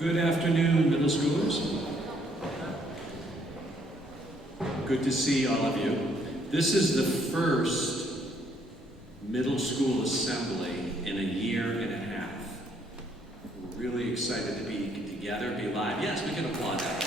Good afternoon, middle schoolers. Good to see all of you. This is the first middle school assembly in a year and a half. We're really excited to be together, be live. Yes, we can applaud that.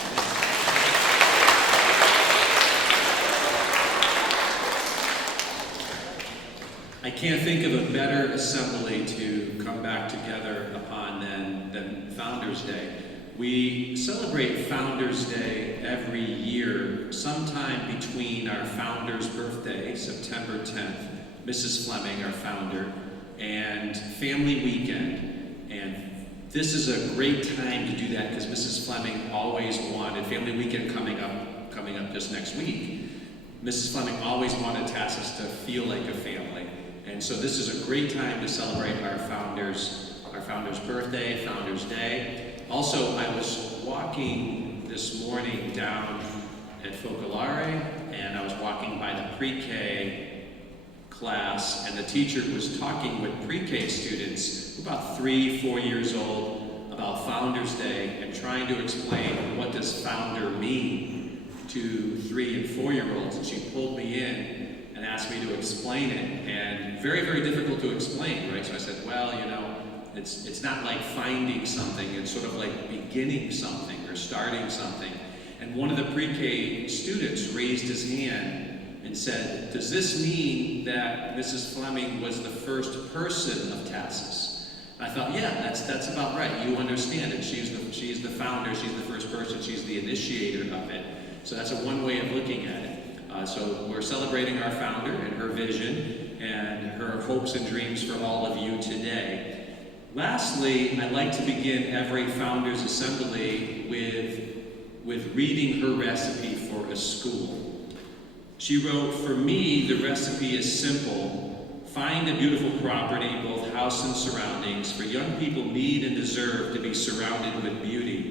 I can't think of a better assembly to come back together upon than Founders Day. We celebrate Founders Day every year, sometime between our founder's birthday, September 10th, Mrs. Fleming, our founder, and Family Weekend. And this is a great time to do that because Mrs. Fleming always wanted, Family Weekend coming up just next week, Mrs. Fleming always wanted TASIS to feel like a family. And so this is a great time to celebrate our founder's birthday, Founders Day. Also, I was walking this morning down at Focolare, and I was walking by the pre-K class, and the teacher was talking with pre-K students, about 3-4 years old, about Founders Day, and trying to explain what does founder mean to 3- and 4-year-olds. And she pulled me in and asked me to explain it, and very, very difficult to explain, right? So I said, well, you know, it's not like finding something, it's sort of like beginning something or starting something. And one of the pre-K students raised his hand and said, does this mean that Mrs. Fleming was the first person of TASIS? And I thought, yeah, that's about right. You understand it. She's the founder, she's the first person, she's the initiator of it. So that's one way of looking at it. So we're celebrating our founder and her vision and her hopes and dreams for all of you today. Lastly, I'd like to begin every Founders Assembly with reading her recipe for a school. She wrote, for me, the recipe is simple. Find a beautiful property, both house and surroundings, for young people need and deserve to be surrounded with beauty.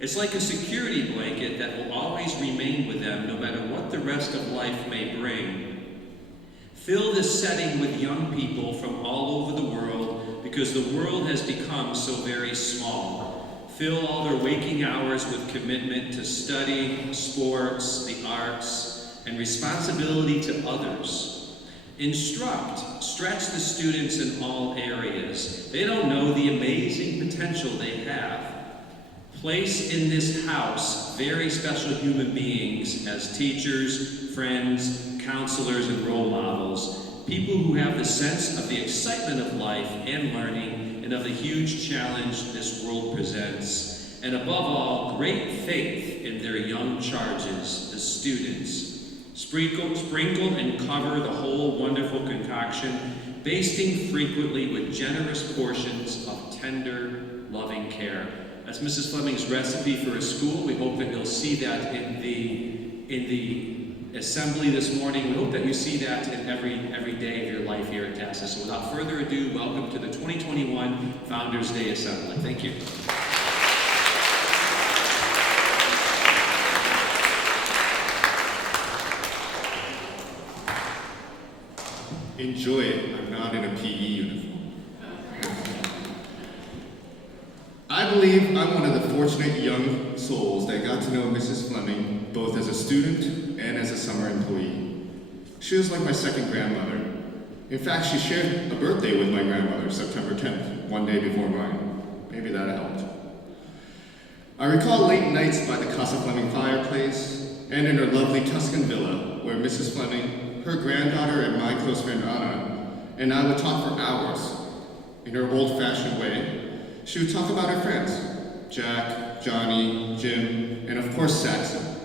It's like a security blanket that will always remain with them no matter what the rest of life may bring. Fill this setting with young people from all over the world because the world has become so very small. Fill all their waking hours with commitment to study, sports, the arts, and responsibility to others. Instruct, stretch the students in all areas. They don't know the amazing potential they have. Place in this house very special human beings as teachers, friends, counselors, and role models, people who have the sense of the excitement of life and learning and of the huge challenge this world presents, and above all, great faith in their young charges, the students. Sprinkle and cover the whole wonderful concoction, basting frequently with generous portions of tender, loving care. That's Mrs. Fleming's recipe for a school. We hope that you'll see that in the assembly this morning. We hope that you see that in every day of your life here at TASIS. So without further ado, welcome to the 2021 Founders Day Assembly. Thank you. Enjoy it. I'm not in a PE uniform. I believe I'm one of the fortunate young souls that got to know Mrs. Fleming both as a student and as a summer employee. She was like my second grandmother. In fact, she shared a birthday with my grandmother, September 10th, one day before mine. Maybe that helped. I recall late nights by the Casa Fleming fireplace and in her lovely Tuscan villa where Mrs. Fleming, her granddaughter, and my close friend Anna and I would talk for hours. In her old-fashioned way, she would talk about her friends, Jack, Johnny, Jim, and of course Saxon,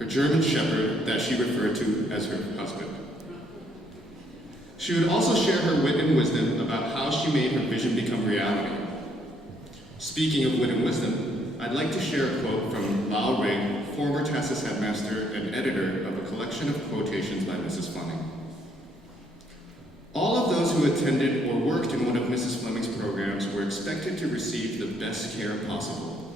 her German shepherd that she referred to as her husband. She would also share her wit and wisdom about how she made her vision become reality. Speaking of wit and wisdom, I'd like to share a quote from Lau Ring, former TASIS headmaster and editor of a collection of quotations by Mrs. Fleming. All of those who attended or worked in one of Mrs. Fleming's programs were expected to receive the best care possible.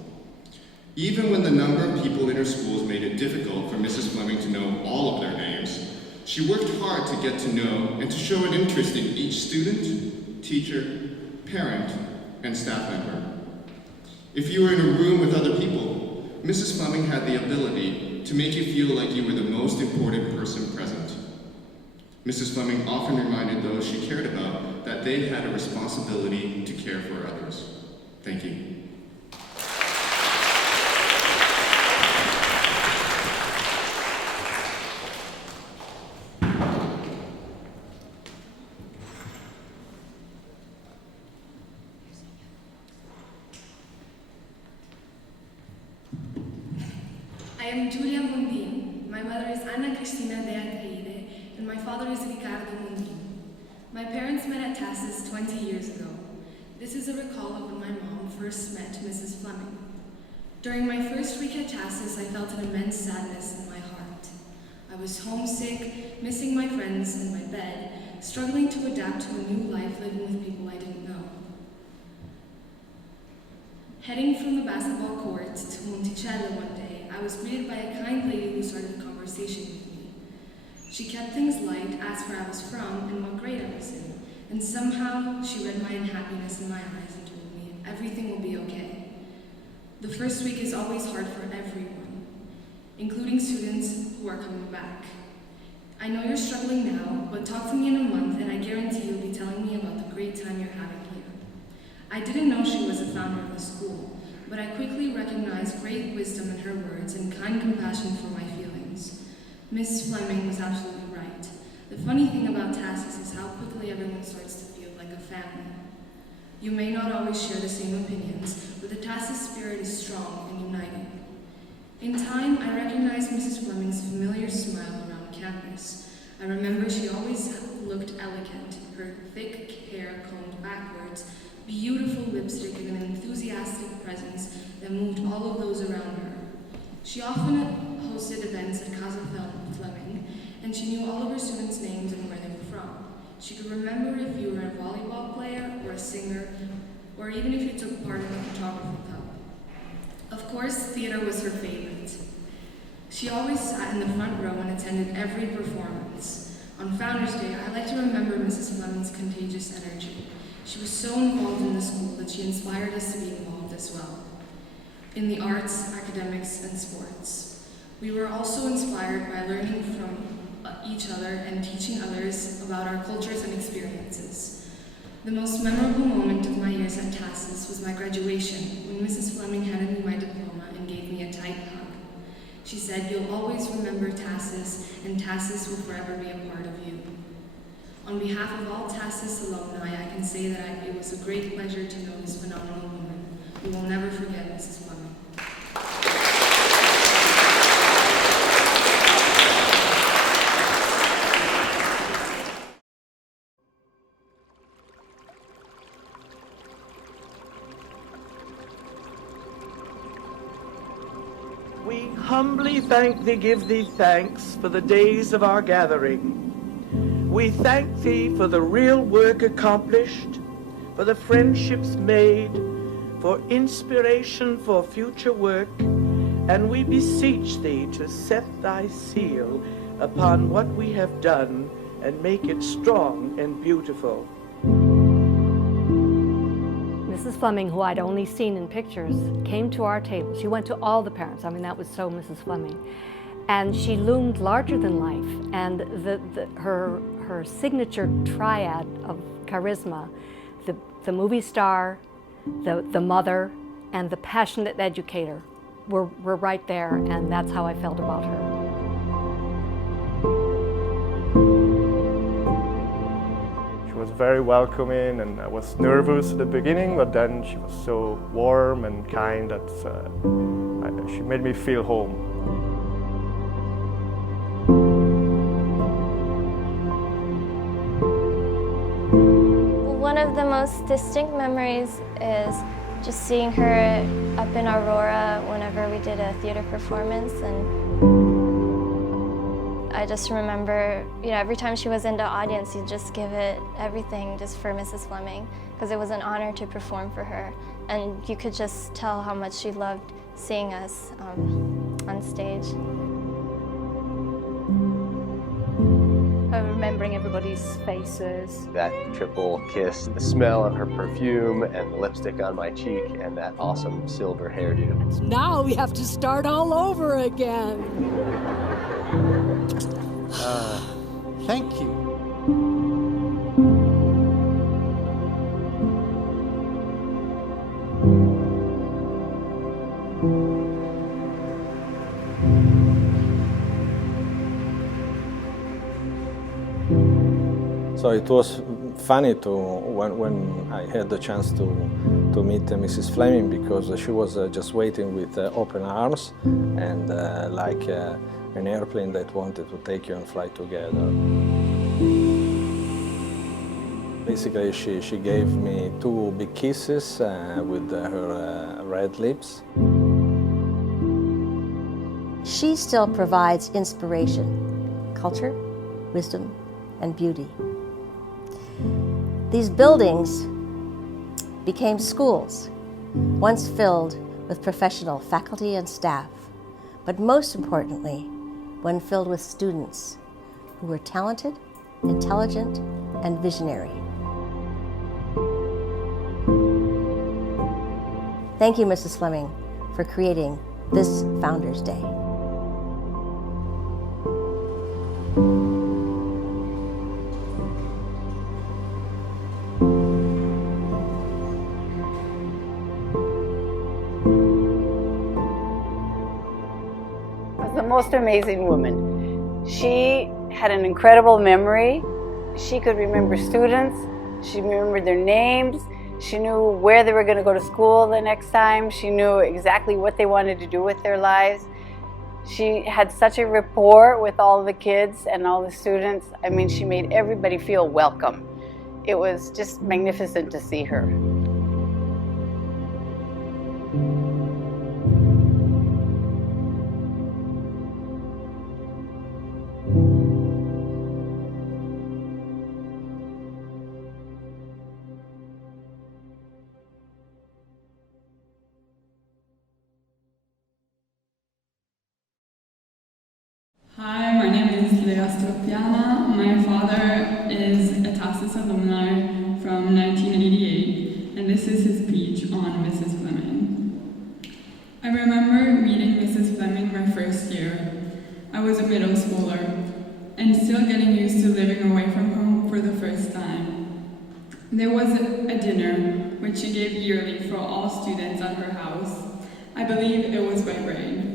Even when the number of people in her schools made it difficult for Mrs. Fleming to know all of their names, she worked hard to get to know and to show an interest in each student, teacher, parent, and staff member. If you were in a room with other people, Mrs. Fleming had the ability to make you feel like you were the most important person present. Mrs. Fleming often reminded those she cared about that they had a responsibility to care for others. Thank you. I am Giulia Mundin. My mother is Anna Cristina de Atreide, and my father is Ricardo Mundin. My parents met at TASIS 20 years ago. This is a recall of when my mom first met Mrs. Fleming. During my first week at TASIS, I felt an immense sadness in my heart. I was homesick, missing my friends and my bed, struggling to adapt to a new life living with people I didn't know. Heading from the basketball court to Monticello one day, I was greeted by a kind lady who started a conversation with me. She kept things light, asked where I was from and what grade I was in, and somehow she read my unhappiness in my eyes and told me everything will be okay. The first week is always hard for everyone, including students who are coming back. I know you're struggling now, but talk to me in a month and I guarantee you'll be telling me about the great time you're having here. I didn't know she was the founder of the school, but I quickly recognized great wisdom in her words and kind compassion for my feelings. Miss Fleming was absolutely right. The funny thing about TASIS is how quickly everyone starts to feel like a family. You may not always share the same opinions, but the TASIS spirit is strong and uniting. In time, I recognized Mrs. Fleming's familiar smile around campus. I remember she always looked elegant, her thick hair combed backwards, beautiful lipstick, and an enthusiastic presence that moved all of those around her. She often hosted events at Casa Fleming, and she knew all of her students' names and where they were from. She could remember if you were a volleyball player or a singer, or even if you took part in a photography club. Of course, theater was her favorite. She always sat in the front row and attended every performance. On Founders Day, I like to remember Mrs. Fleming's contagious energy. She was so involved in the school that she inspired us to be involved as well, in the arts, academics, and sports. We were also inspired by learning from each other and teaching others about our cultures and experiences. The most memorable moment of my years at TASIS was my graduation, when Mrs. Fleming handed me my diploma and gave me a tight hug. She said, "You'll always remember TASIS, and TASIS will forever be a part of you." On behalf of all TASIS alumni, I can say that it was a great pleasure to know this phenomenal woman. We will never forget Mrs. Fleming. We humbly give thee thanks for the days of our gathering. We thank thee for the real work accomplished, for the friendships made, for inspiration for future work, and we beseech thee to set thy seal upon what we have done and make it strong and beautiful. Mrs. Fleming, who I'd only seen in pictures, came to our table. She went to all the parents. I mean, that was so Mrs. Fleming. And she loomed larger than life. And her signature triad of charisma, the movie star, the mother, and the passionate educator were right there, and that's how I felt about her. She was very welcoming, and I was nervous at the beginning, but then she was so warm and kind that she made me feel home. One of the most distinct memories is just seeing her up in Aurora whenever we did a theater performance, and I just remember, every time she was in the audience, you'd just give it everything just for Mrs. Fleming, because it was an honor to perform for her, and you could just tell how much she loved seeing us on stage. remembering everybody's faces. That triple kiss, the smell of her perfume and the lipstick on my cheek and that awesome silver hairdo. Now we have to start all over again. Thank you. So it was funny when I had the chance to meet Mrs. Fleming, because she was just waiting with open arms and like an airplane that wanted to take you and fly together. Basically, she gave me 2 big kisses with her red lips. She still provides inspiration, culture, wisdom, and beauty. These buildings became schools, once filled with professional faculty and staff, but most importantly, when filled with students who were talented, intelligent, and visionary. Thank you, Mrs. Fleming, for creating this Founders Day. The most amazing woman. She had an incredible memory. She could remember students. She remembered their names. She knew where they were going to go to school the next time. She knew exactly what they wanted to do with their lives. She had such a rapport with all the kids and all the students. I mean, she made everybody feel welcome. It was just magnificent to see her. Hi, my name is Lea Stropiana. My father is a TASIS alumni from 1988, and this is his speech on Mrs. Fleming. I remember meeting Mrs. Fleming my first year. I was a middle schooler, and still getting used to living away from home for the first time. There was a dinner, which she gave yearly for all students at her house. I believe it was by grade.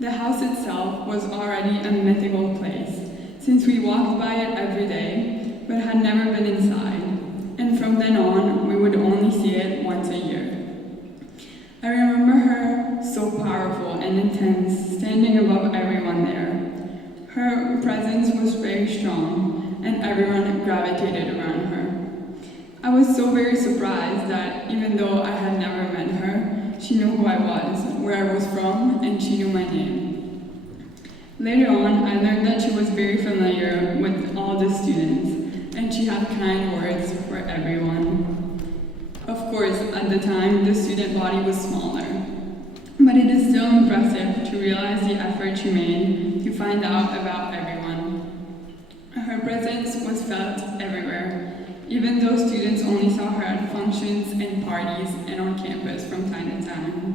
The house itself was already a mythical place, since we walked by it every day, but had never been inside, and from then on, we would only see it once a year. I remember her so powerful and intense, standing above everyone there. Her presence was very strong, and everyone gravitated around her. I was so very surprised that even though I had never met her, she knew who I was, where I was from, and she knew my name. Later on, I learned that she was very familiar with all the students, and she had kind words for everyone. Of course, at the time, the student body was smaller, but it is still impressive to realize the effort she made to find out about everyone. Her presence was felt everywhere, even though students only saw her at functions and parties and on campus from time to time.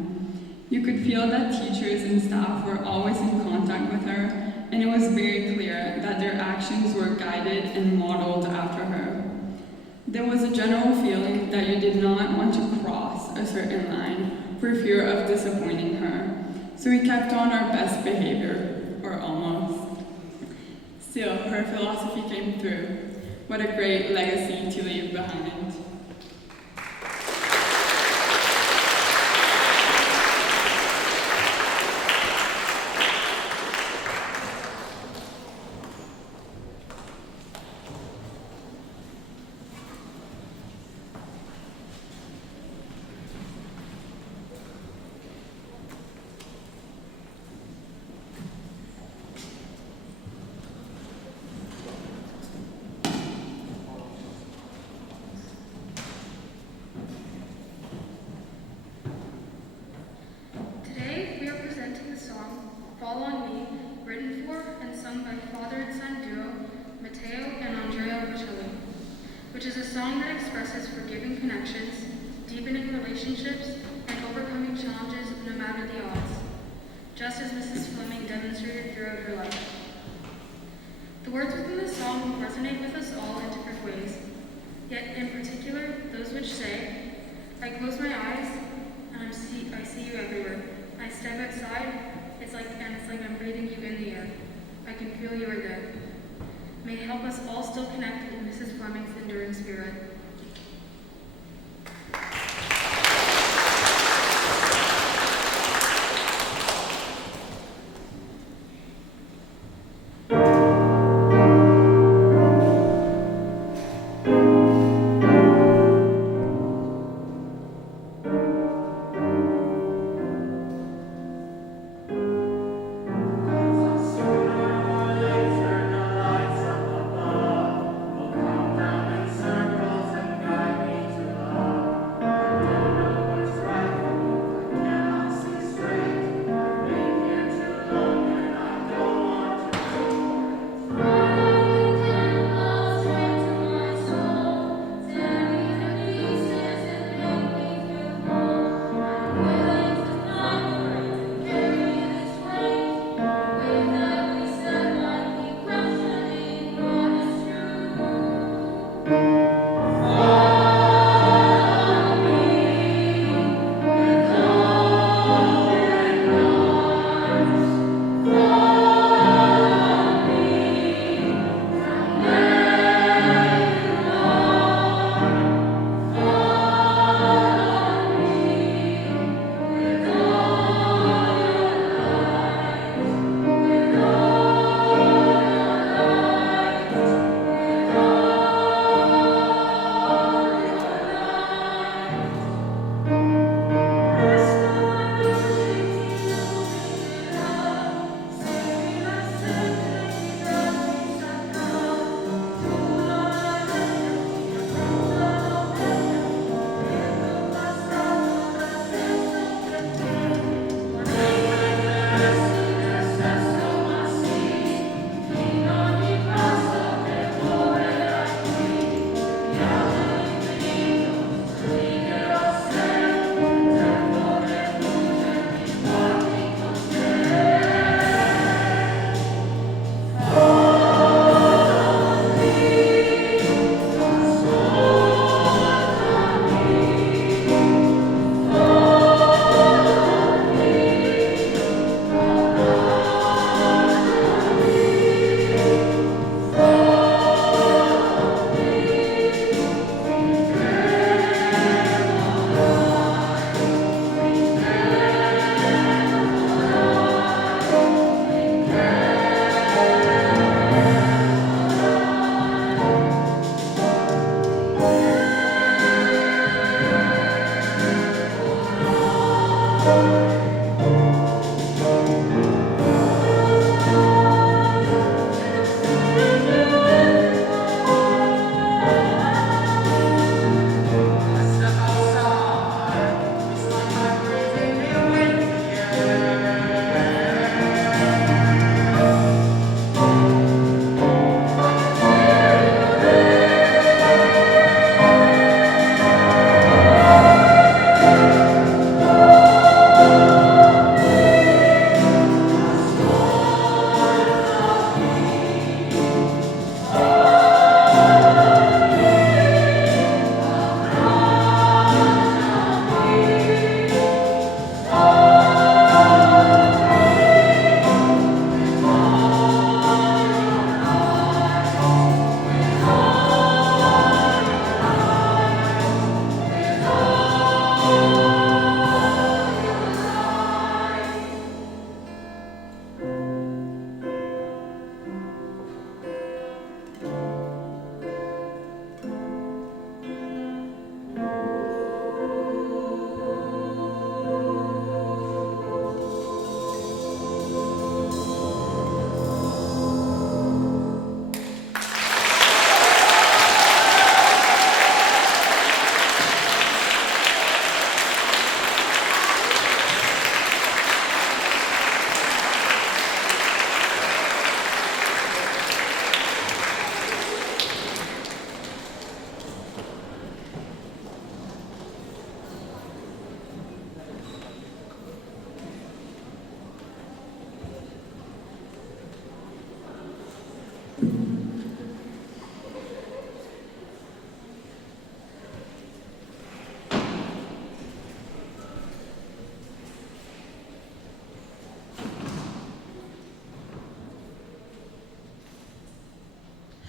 You could feel that teachers and staff were always in contact with her, and it was very clear that their actions were guided and modeled after her. There was a general feeling that you did not want to cross a certain line for fear of disappointing her, so we kept on our best behavior, or almost. Still, her philosophy came through. What a great legacy to leave behind. Fall on Me, written for and sung by father and son duo Matteo and Andrea Bocelli, which is a song that expresses forgiving connections, deepening relationships, and overcoming challenges no matter the odds, just as Mrs. Fleming demonstrated throughout her life. The words within the song will resonate with us all in different ways, yet in particular, those which say, I close my eyes, and I see you everywhere. I step outside, it's like I'm breathing you in the air. I can feel you are there. May it help us all still connect with Mrs. Fleming's enduring spirit.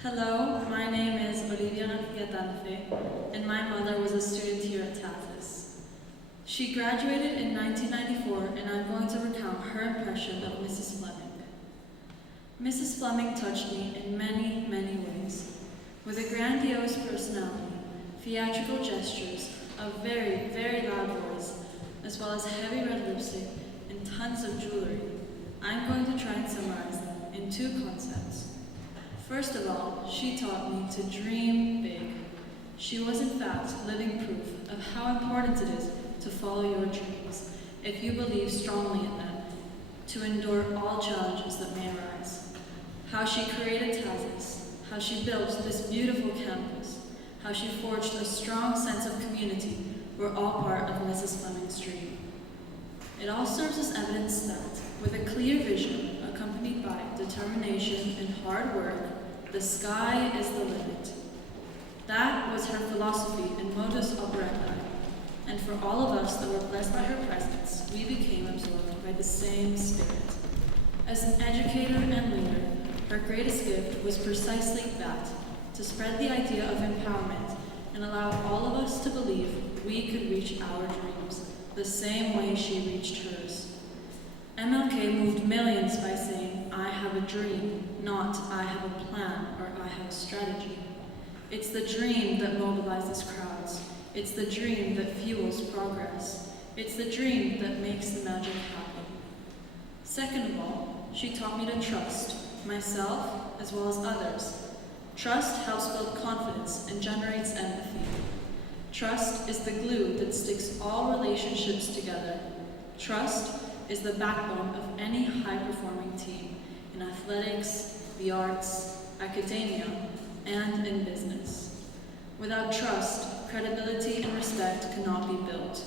Hello, my name is Olivia Gatanfe, and my mother was a student here at TASIS. She graduated in 1994, and I'm going to recount her impression of Mrs. Fleming. Mrs. Fleming touched me in many, many ways. With a grandiose personality, theatrical gestures, a very, very loud voice, as well as heavy red lipstick and tons of jewelry, I'm going to try and summarize them in two concepts. First of all, she taught me to dream big. She was in fact living proof of how important it is to follow your dreams, if you believe strongly in them, to endure all challenges that may arise. How she created TASIS, how she built this beautiful campus, how she forged a strong sense of community were all part of Mrs. Fleming's dream. It all serves as evidence that, with a clear vision accompanied by determination and hard work, the sky is the limit. That was her philosophy and modus operandi, and for all of us that were blessed by her presence, we became absorbed by the same spirit. As an educator and leader, her greatest gift was precisely that, to spread the idea of empowerment and allow all of us to believe we could reach our dreams the same way she reached hers. MLK moved millions by saying, "I have a dream," not "I have a plan" or "I have a strategy." It's the dream that mobilizes crowds. It's the dream that fuels progress. It's the dream that makes the magic happen. Second of all, she taught me to trust myself as well as others. Trust helps build confidence and generates empathy. Trust is the glue that sticks all relationships together. Trust is the backbone of any high-performing team in athletics, the arts, academia, and in business. Without trust, credibility and respect cannot be built.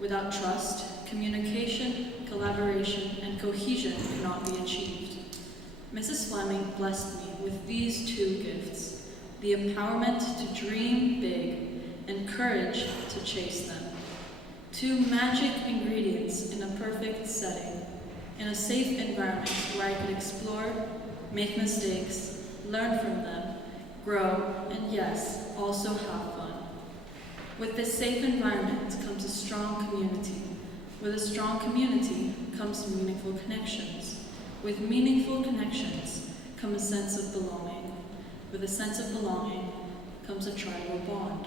Without trust, communication, collaboration, and cohesion cannot be achieved. Mrs. Fleming blessed me with these two gifts: the empowerment to dream big and courage to chase them. Two magic ingredients in a perfect setting, in a safe environment where I could explore, make mistakes, learn from them, grow, and yes, also have fun. With this safe environment comes a strong community. With a strong community comes meaningful connections. With meaningful connections comes a sense of belonging. With a sense of belonging comes a tribal bond.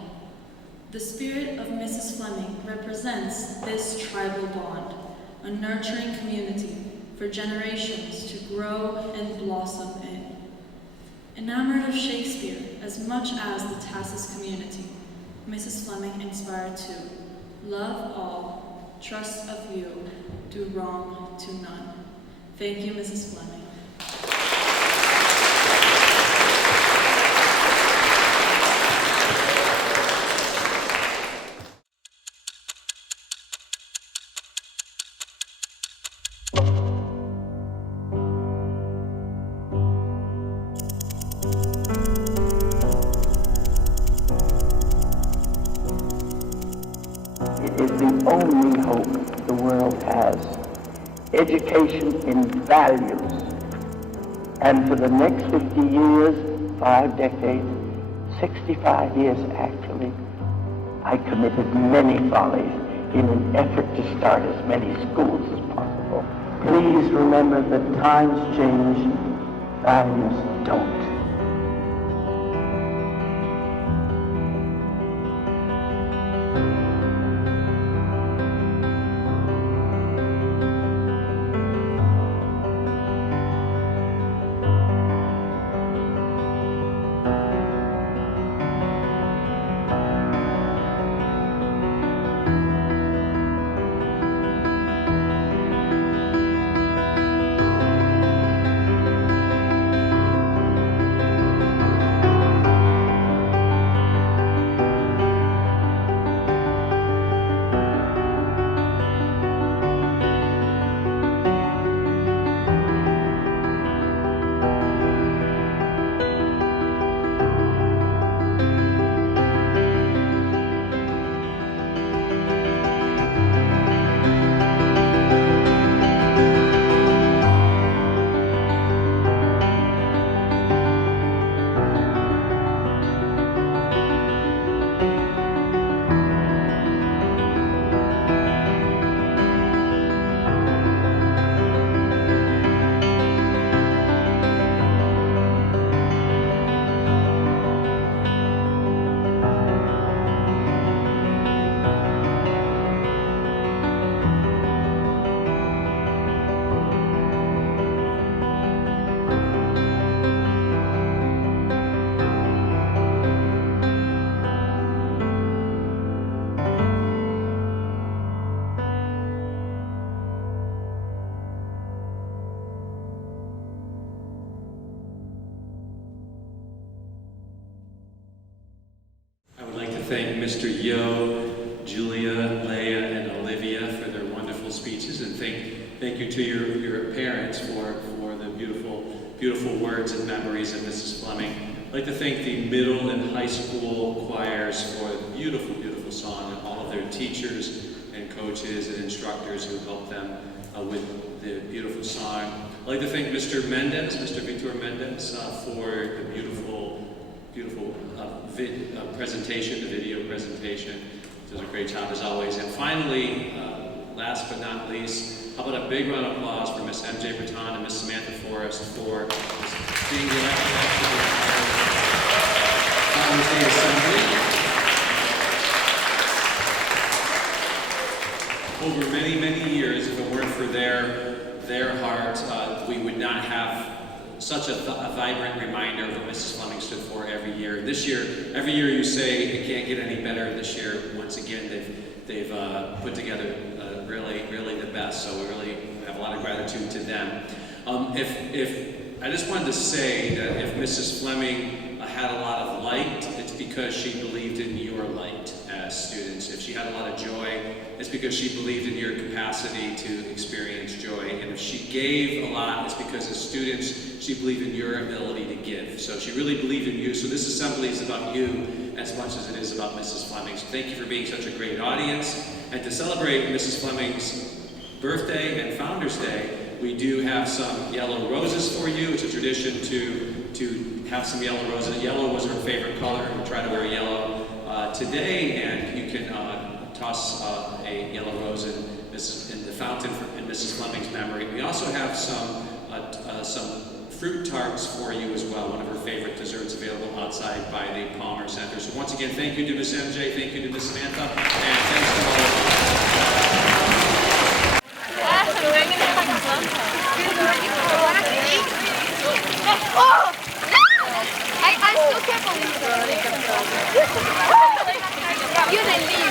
The spirit of Mrs. Fleming represents this tribal bond, a nurturing community for generations to grow and blossom in. Enamored of Shakespeare as much as the TASIS community, Mrs. Fleming inspired to love all, trust a few, do wrong to none. Thank you, Mrs. Fleming. It is the only hope the world has. Education in values. And for the next 50 years, 5 decades, 65 years actually, I committed many follies in an effort to start as many schools as possible. Please remember that times change, values don't. Mr. Yo, Julia, Leah, and Olivia for their wonderful speeches, and thank you to your parents for the beautiful words and memories of Mrs. Fleming. I'd like to thank the middle and high school choirs for the beautiful song, and all of their teachers and coaches and instructors who helped them with the beautiful song. I'd like to thank Mr. Victor Mendez, for the beautiful presentation, the video presentation. Does a great job as always. And finally, last but not least, how about a big round of applause for Miss MJ Breton and Miss Samantha Forrest for being the architects of the Founders Day Assembly. Over many years, if it weren't for their heart, we would not have such a vibrant reminder of what Mrs. Fleming stood for every year. This year, every year you say it can't get any better. This year, once again, they've put together really the best. So we really have a lot of gratitude to them. If I just wanted to say that if Mrs. Fleming had a lot of light, it's because she believed in your light as students. If she had a lot of joy, it's because she believed in your capacity to experience joy. And if she gave a lot, it's because as students, she believed in your ability to give. So she really believed in you. So this assembly is about you as much as it is about Mrs. Fleming. So thank you for being such a great audience. And to celebrate Mrs. Fleming's birthday and Founders Day, we do have some yellow roses for you. It's a tradition to have some yellow roses. Yellow was her favorite color. We try to wear yellow today, and you can toss a yellow rose in the fountain in Mrs. Fleming's memory. We also have some fruit tarts for you as well, one of her favorite desserts available outside by the Palmer Center. So once again, thank you to Miss MJ, thank you to Miss Samantha, and thanks to all of you. I still can't believe it. You didn't leave.